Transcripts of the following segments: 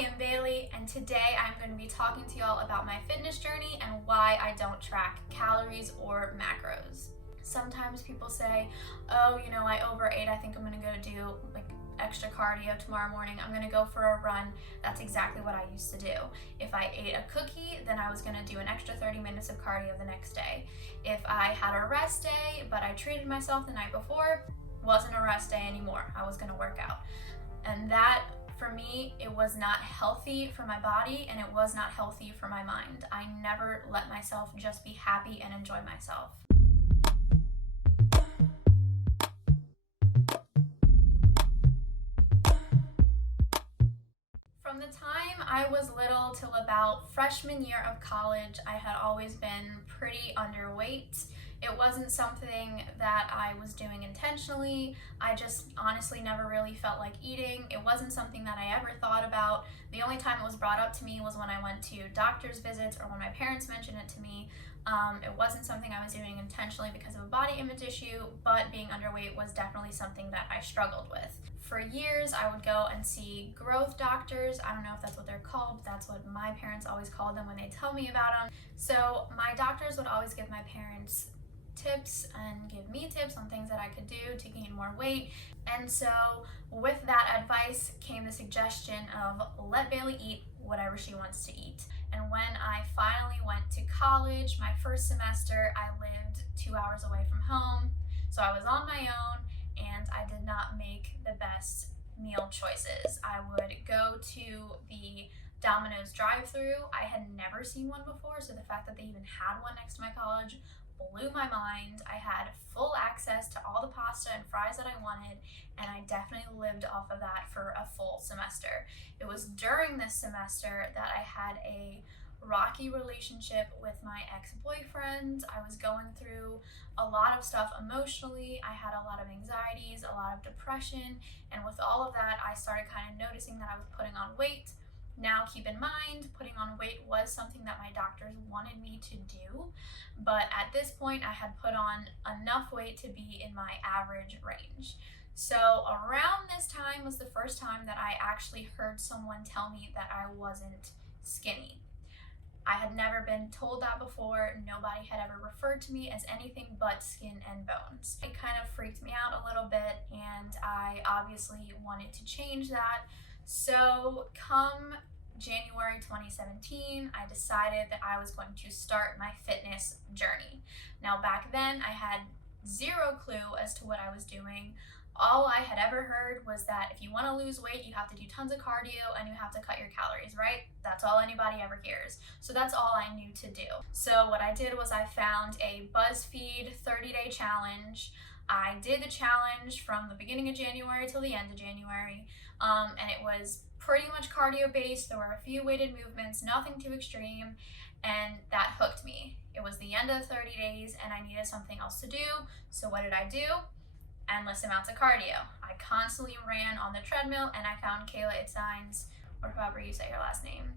am Bailey, and today I'm going to be talking to y'all about my fitness journey and why I don't track calories or macros. Sometimes people say, oh, I overate, I think I'm going to go do extra cardio tomorrow morning. I'm going to go for a run. That's exactly what I used to do. If I ate a cookie, then I was going to do an extra 30 minutes of cardio the next day. If I had a rest day, but I treated myself the night before, wasn't a rest day anymore. I was going to work out. And that, for me, it was not healthy for my body and it was not healthy for my mind. I never let myself just be happy and enjoy myself. From the time I was little till about freshman year of college, I had always been pretty underweight. It wasn't something that I was doing intentionally. I just honestly never really felt like eating. It wasn't something that I ever thought about. The only time it was brought up to me was when I went to doctor's visits or when my parents mentioned it to me. It wasn't something I was doing intentionally because of a body image issue, but being underweight was definitely something that I struggled with. For years, I would go and see growth doctors. I don't know if that's what they're called, but that's what my parents always called them when they tell me about them. So my doctors would always give my parents tips and give me tips on things that I could do to gain more weight. And so with that advice came the suggestion of let Bailey eat whatever she wants to eat. And when I finally went to college, my first semester, I lived 2 hours away from home. So I was on my own and I did not make the best meal choices. I would go to the Domino's drive-thru. I had never seen one before, so the fact that they even had one next to my college blew my mind. I had full access to all the pasta and fries that I wanted, and I definitely lived off of that for a full semester. It was during this semester that I had a rocky relationship with my ex-boyfriend. I was going through a lot of stuff emotionally. I had a lot of anxieties, a lot of depression, and with all of that, I started kind of noticing that I was putting on weight. Now, keep in mind, putting on weight was something that my doctors wanted me to do, but at this point, I had put on enough weight to be in my average range. So around this time was the first time that I actually heard someone tell me that I wasn't skinny. I had never been told that before. Nobody had ever referred to me as anything but skin and bones. It kind of freaked me out a little bit, and I obviously wanted to change that. So come January 2017, I decided that I was going to start my fitness journey. Now back then, I had zero clue as to what I was doing. All I had ever heard was that if you want to lose weight, you have to do tons of cardio and you have to cut your calories, right? That's all anybody ever hears. So that's all I knew to do. So what I did was I found a BuzzFeed 30-day challenge. I did the challenge from the beginning of January till the end of January, and it was pretty much cardio based. There were a few weighted movements, nothing too extreme, and that hooked me. It was the end of the 30 days and I needed something else to do. So what did I do? Endless amounts of cardio. I constantly ran on the treadmill and I found Kayla Itzines, or however you say her last name.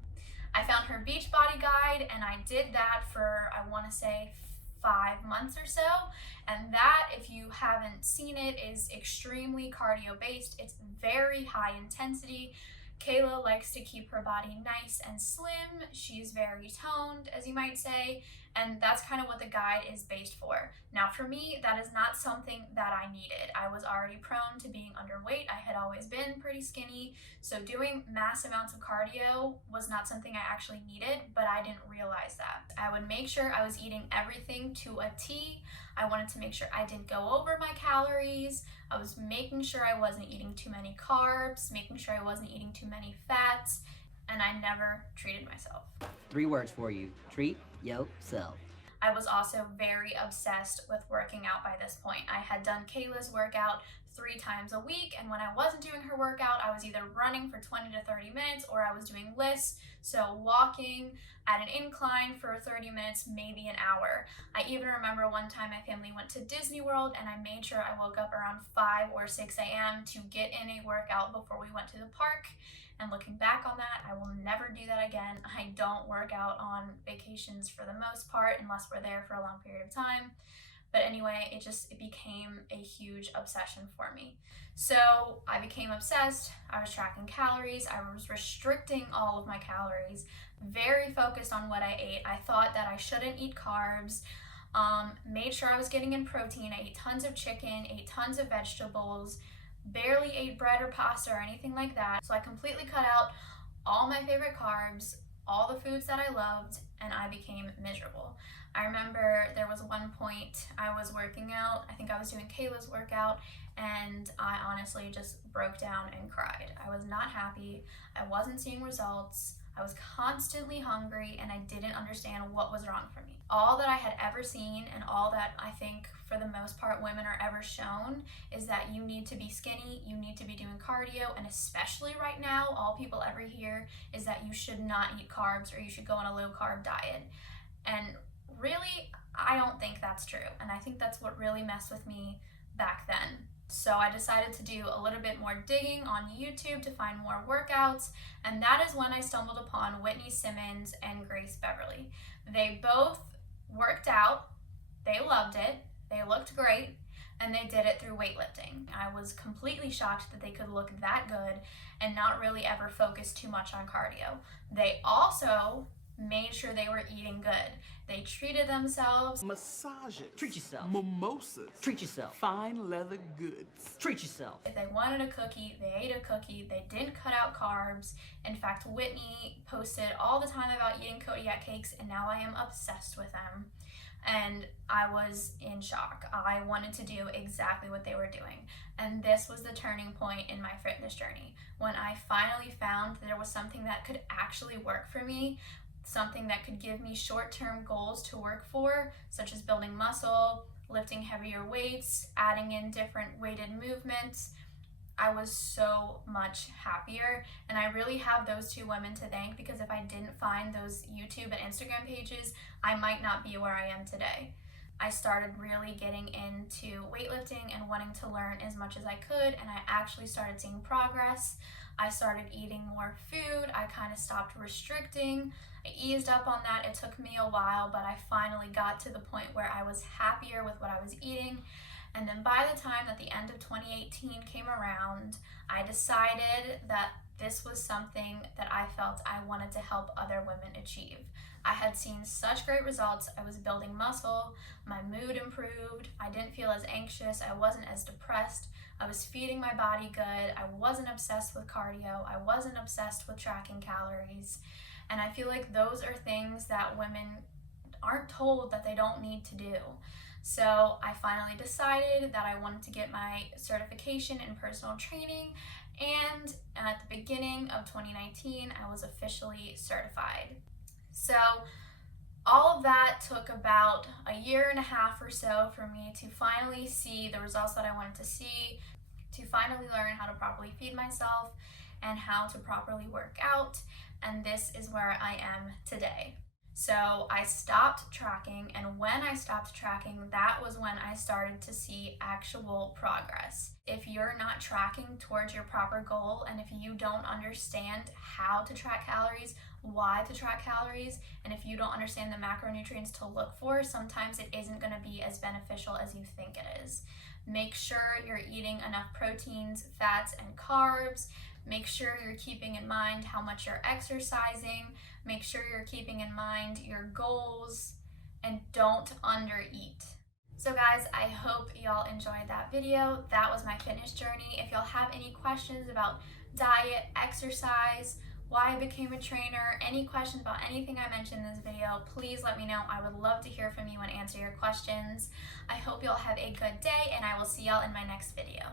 I found her Beachbody guide and I did that for, I want to say, 5 months or so, and that, if you haven't seen it, is extremely cardio based. It's very high intensity. Kayla likes to keep her body nice and slim. She's very toned, as you might say, and that's kind of what the guide is based for. Now for me, that is not something that I needed. I was already prone to being underweight. I had always been pretty skinny, so doing mass amounts of cardio was not something I actually needed, but I didn't realize that. I would make sure I was eating everything to a T. I wanted to make sure I didn't go over my calories. I was making sure I wasn't eating too many carbs, making sure I wasn't eating too many fats, and I never treated myself. 3 words for you: treat yourself. I was also very obsessed with working out by this point. I had done Kayla's workout 3 times a week, and when I wasn't doing her workout, I was either running for 20 to 30 minutes or I was doing lifts, so walking at an incline for 30 minutes, maybe an hour. I even remember one time my family went to Disney World and I made sure I woke up around 5 or 6 a.m. to get in a workout before we went to the park. And looking back on that, I will never do that again. I don't work out on vacations for the most part unless we're there for a long period of time. But anyway, it became a huge obsession for me. So I became obsessed. I was tracking calories. I was restricting all of my calories, very focused on what I ate. I thought that I shouldn't eat carbs. Made sure I was getting in protein. I ate tons of chicken, ate tons of vegetables, barely ate bread or pasta or anything like that. So I completely cut out all my favorite carbs, all the foods that I loved, and I became miserable. I remember there was one point I was working out. I think I was doing Kayla's workout, and I honestly just broke down and cried. I was not happy. I wasn't seeing results. I was constantly hungry, and I didn't understand what was wrong for me. All that I had ever seen, and all that I think for the most part women are ever shown, is that you need to be skinny, you need to be doing cardio, and especially right now, all people ever hear is that you should not eat carbs or you should go on a low carb diet. And really, I don't think that's true. And I think that's what really messed with me back then. So I decided to do a little bit more digging on YouTube to find more workouts, and that is when I stumbled upon Whitney Simmons and Grace Beverly. They both worked out, they loved it, they looked great, and they did it through weightlifting. I was completely shocked that they could look that good and not really ever focus too much on cardio. They also made sure they were eating good. They treated themselves. Massages. Treat yourself. Mimosas. Treat yourself. Fine leather goods. Treat yourself. If they wanted a cookie, they ate a cookie. They didn't cut out carbs. In fact, Whitney posted all the time about eating Kodiak cakes, and now I am obsessed with them. And I was in shock. I wanted to do exactly what they were doing. And this was the turning point in my fitness journey, when I finally found that there was something that could actually work for me, something that could give me short-term goals to work for, such as building muscle, lifting heavier weights, adding in different weighted movements. I was so much happier, and I really have those two women to thank, because if I didn't find those YouTube and Instagram pages, I might not be where I am today. I started really getting into weightlifting and wanting to learn as much as I could, and I actually started seeing progress. I started eating more food. I kind of stopped restricting. I eased up on that. It took me a while, but I finally got to the point where I was happier with what I was eating. And then by the time that the end of 2018 came around, I decided that this was something that I felt I wanted to help other women achieve. I had seen such great results. I was building muscle, my mood improved, I didn't feel as anxious, I wasn't as depressed, I was feeding my body good, I wasn't obsessed with cardio, I wasn't obsessed with tracking calories. And I feel like those are things that women aren't told that they don't need to do. So I finally decided that I wanted to get my certification in personal training, and at the beginning of 2019, I was officially certified. So all of that took about a year and a half or so for me to finally see the results that I wanted to see, to finally learn how to properly feed myself and how to properly work out, and this is where I am today. So I stopped tracking, and when I stopped tracking, that was when I started to see actual progress. If you're not tracking towards your proper goal, and if you don't understand how to track calories, why to track calories, and if you don't understand the macronutrients to look for, sometimes it isn't going to be as beneficial as you think it is. Make sure you're eating enough proteins, fats, and carbs. Make sure you're keeping in mind how much you're exercising. Make sure you're keeping in mind your goals, and don't undereat. So guys, I hope y'all enjoyed that video. That was my fitness journey. If y'all have any questions about diet, exercise, why I became a trainer, any questions about anything I mentioned in this video, please let me know. I would love to hear from you and answer your questions. I hope y'all have a good day, and I will see y'all in my next video.